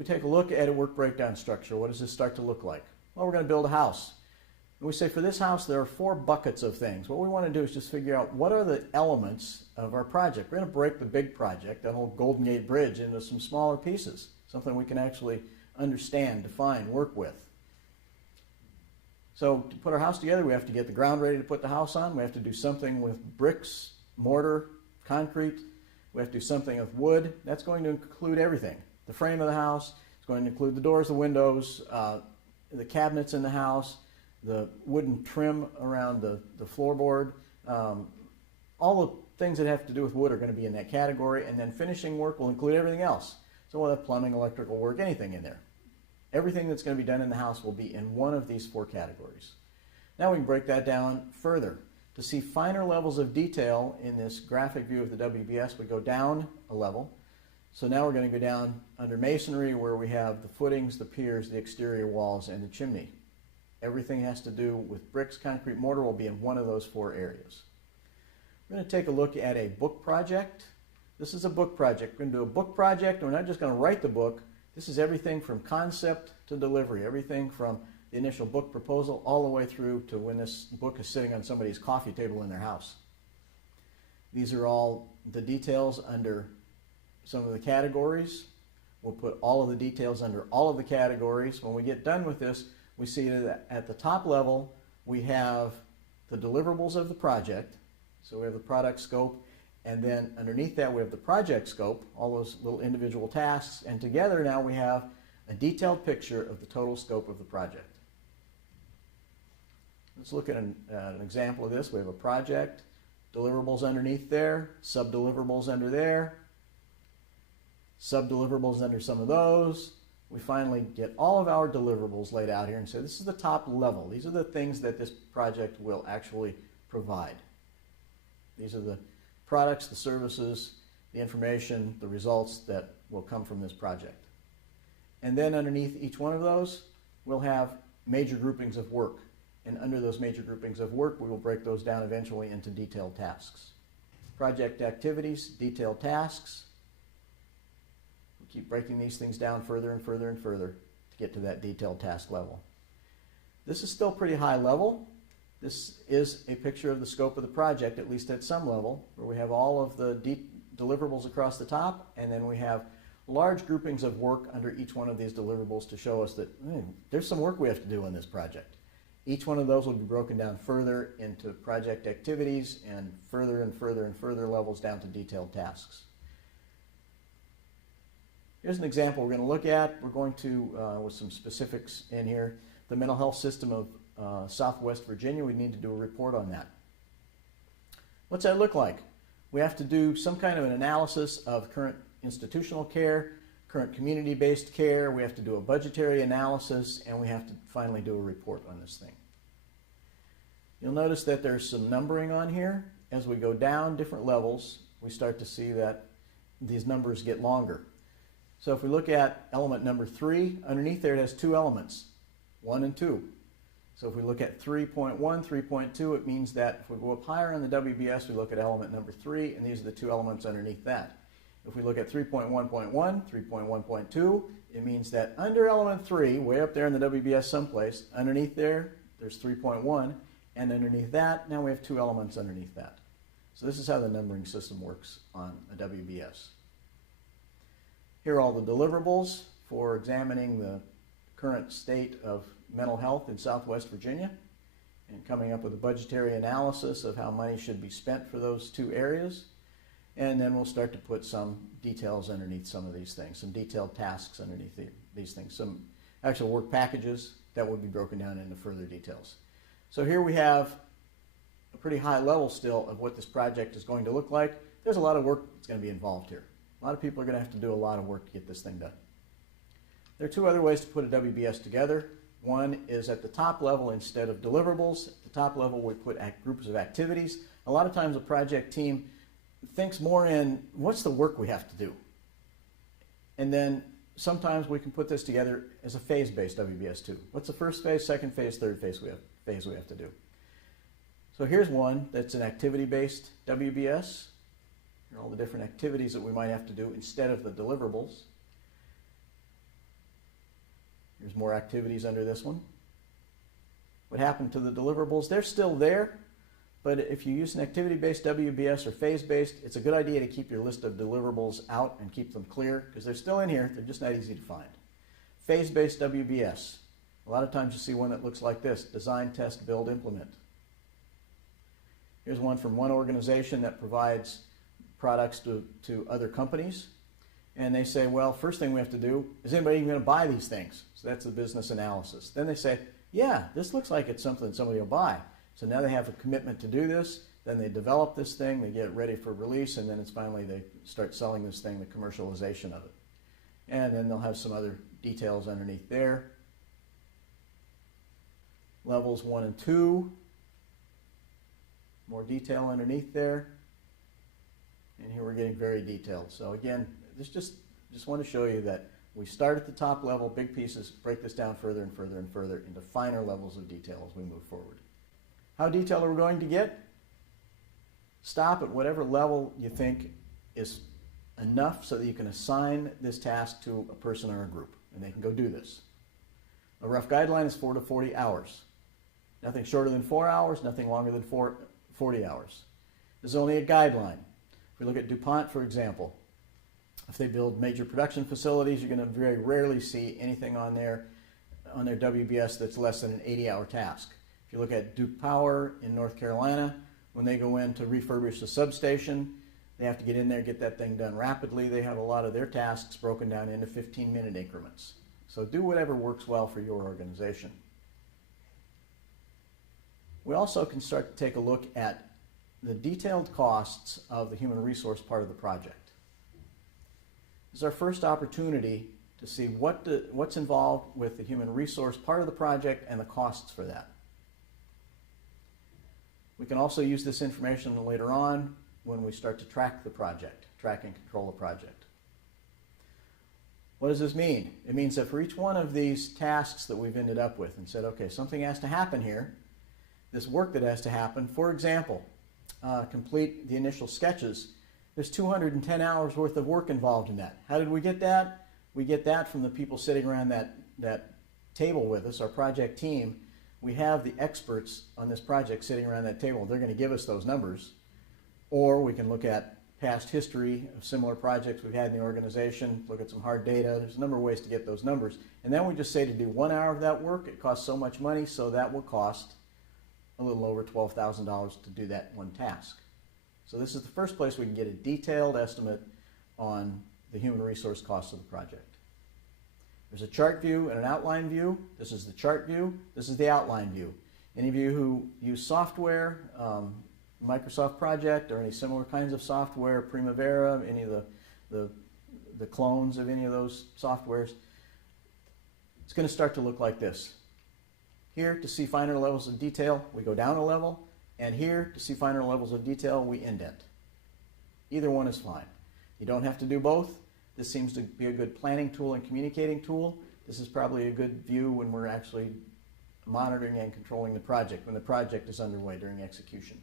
we take a look at a work breakdown structure, what does this start to look like? Well, we're going to build a house. And we say for this house there are 4 buckets of things. What we want to do is just figure out what are the elements of our project. We're going to break the big project, that whole Golden Gate Bridge, into some smaller pieces, something we can actually understand, define, work with. So to put our house together, we have to get the ground ready to put the house on. We have to do something with bricks, mortar, concrete. We have to do something with wood. That's going to include everything. The frame of the house is going to include the doors, the windows, the cabinets in the house, the wooden trim around the floorboard. All the things that have to do with wood are going to be in that category, and then finishing work will include everything else. So we'll have plumbing, electrical work, anything in there. Everything that's going to be done in the house will be in one of these 4 categories. Now we can break that down further. To see finer levels of detail in this graphic view of the WBS, we go down a level. So now we're going to go down under masonry, where we have the footings, the piers, the exterior walls, and the chimney. Everything has to do with bricks, concrete, mortar will be in one of those 4 areas. We're going to take a look at a book project. This is a book project. We're going to do a book project, and we're not just going to write the book. This is everything from concept to delivery, everything from the initial book proposal all the way through to when this book is sitting on somebody's coffee table in their house. These are all the details under some of the categories. We'll put all of the details under all of the categories. When we get done with this, we see that at the top level we have the deliverables of the project. So we have the product scope, and then underneath that we have the project scope, all those little individual tasks, and together now we have a detailed picture of the total scope of the project. Let's look at an example of this. We have a project, deliverables underneath there, sub-deliverables under there, sub-deliverables under some of those. We finally get all of our deliverables laid out here and say this is the top level. These are the things that this project will actually provide. These are the products, the services, the information, the results that will come from this project. And then underneath each one of those, we'll have major groupings of work. And under those major groupings of work, we will break those down eventually into detailed tasks. Project activities, detailed tasks. We keep breaking these things down further and further and further to get to that detailed task level. This is still pretty high level. This is a picture of the scope of the project, at least at some level, where we have all of the deliverables across the top, and then we have large groupings of work under each one of these deliverables to show us that there's some work we have to do on this project. Each one of those will be broken down further into project activities and further and further and further levels down to detailed tasks. Here's an example we're going to look at. We're going to, with some specifics in here, the mental health system of Southwest Virginia. We need to do a report on that. What's that look like? We have to do some kind of an analysis of current institutional care, current community-based care. We have to do a budgetary analysis, and we have to finally do a report on this thing. You'll notice that there's some numbering on here. As we go down different levels, we start to see that these numbers get longer. So if we look at element number 3, underneath there it has 2 elements, 1 and 2. So if we look at 3.1, 3.2, it means that if we go up higher on the WBS, we look at element number 3, and these are the 2 elements underneath that. If we look at 3.1.1, 3.1.2, it means that under element 3, way up there in the WBS someplace, underneath there, there's 3.1, and underneath that, now we have 2 elements underneath that. So this is how the numbering system works on a WBS. Here are all the deliverables for examining the current state of mental health in Southwest Virginia and coming up with a budgetary analysis of how money should be spent for those 2 areas. And then we'll start to put some details underneath some of these things, some detailed tasks underneath these things, some actual work packages that will be broken down into further details. So here we have a pretty high level still of what this project is going to look like. There's a lot of work that's going to be involved here. A lot of people are going to have to do a lot of work to get this thing done. There are 2 other ways to put a WBS together. One is at the top level instead of deliverables. At the top level we put groups of activities. A lot of times a project team thinks more in what's the work we have to do. And then sometimes we can put this together as a phase-based WBS too. What's the first phase, second phase, third phase we have to do. So here's one that's an activity-based WBS. Here are all the different activities that we might have to do instead of the deliverables. Here's more activities under this one. What happened to the deliverables? They're still there, but if you use an activity-based WBS or phase-based, it's a good idea to keep your list of deliverables out and keep them clear, because they're still in here, they're just not easy to find. Phase-based WBS. A lot of times you see one that looks like this: design, test, build, implement. Here's one from one organization that provides products to other companies. And they say, well, first thing we have to do, is anybody even going to buy these things? So that's the business analysis. Then they say, yeah, this looks like it's something somebody will buy. So now they have a commitment to do this. Then they develop this thing, they get it ready for release, and then it's finally they start selling this thing, the commercialization of it. And then they'll have some other details underneath there. Levels 1 and 2. More detail underneath there. And here we're getting very detailed. So again, this just want to show you that we start at the top level, big pieces, break this down further and further and further into finer levels of detail as we move forward. How detailed are we going to get? Stop at whatever level you think is enough so that you can assign this task to a person or a group, and they can go do this. A rough guideline is 4 to 40 hours. Nothing shorter than 4 hours, nothing longer than 40 hours. This is only a guideline. If we look at DuPont, for example, if they build major production facilities, you're going to very rarely see anything on their WBS that's less than an 80-hour task. If you look at Duke Power in North Carolina, when they go in to refurbish the substation, they have to get in there, get that thing done rapidly. They have a lot of their tasks broken down into 15-minute increments. So do whatever works well for your organization. We also can start to take a look at the detailed costs of the human resource part of the project. This is our first opportunity to see what's involved with the human resource part of the project and the costs for that. We can also use this information later on when we start to track the project, track and control the project. What does this mean? It means that for each one of these tasks that we've ended up with and said, okay, something has to happen here, this work that has to happen, for example, complete the initial sketches, there's 210 hours worth of work involved in that. How did we get that? We get that from the people sitting around that table with us, our project team. We have the experts on this project sitting around that table. They're going to give us those numbers. Or we can look at past history of similar projects we've had in the organization, look at some hard data. There's a number of ways to get those numbers. And then we just say to do 1 hour of that work, it costs so much money, so that will cost a little over $12,000 to do that one task. So this is the first place we can get a detailed estimate on the human resource costs of the project. There's a chart view and an outline view. This is the chart view. This is the outline view. Any of you who use software, Microsoft Project or any similar kinds of software, Primavera, any of the clones of any of those softwares, it's going to start to look like this. Here, to see finer levels of detail, we go down a level, and here, to see finer levels of detail, we indent. Either one is fine. You don't have to do both. This seems to be a good planning tool and communicating tool. This is probably a good view when we're actually monitoring and controlling the project, when the project is underway during execution.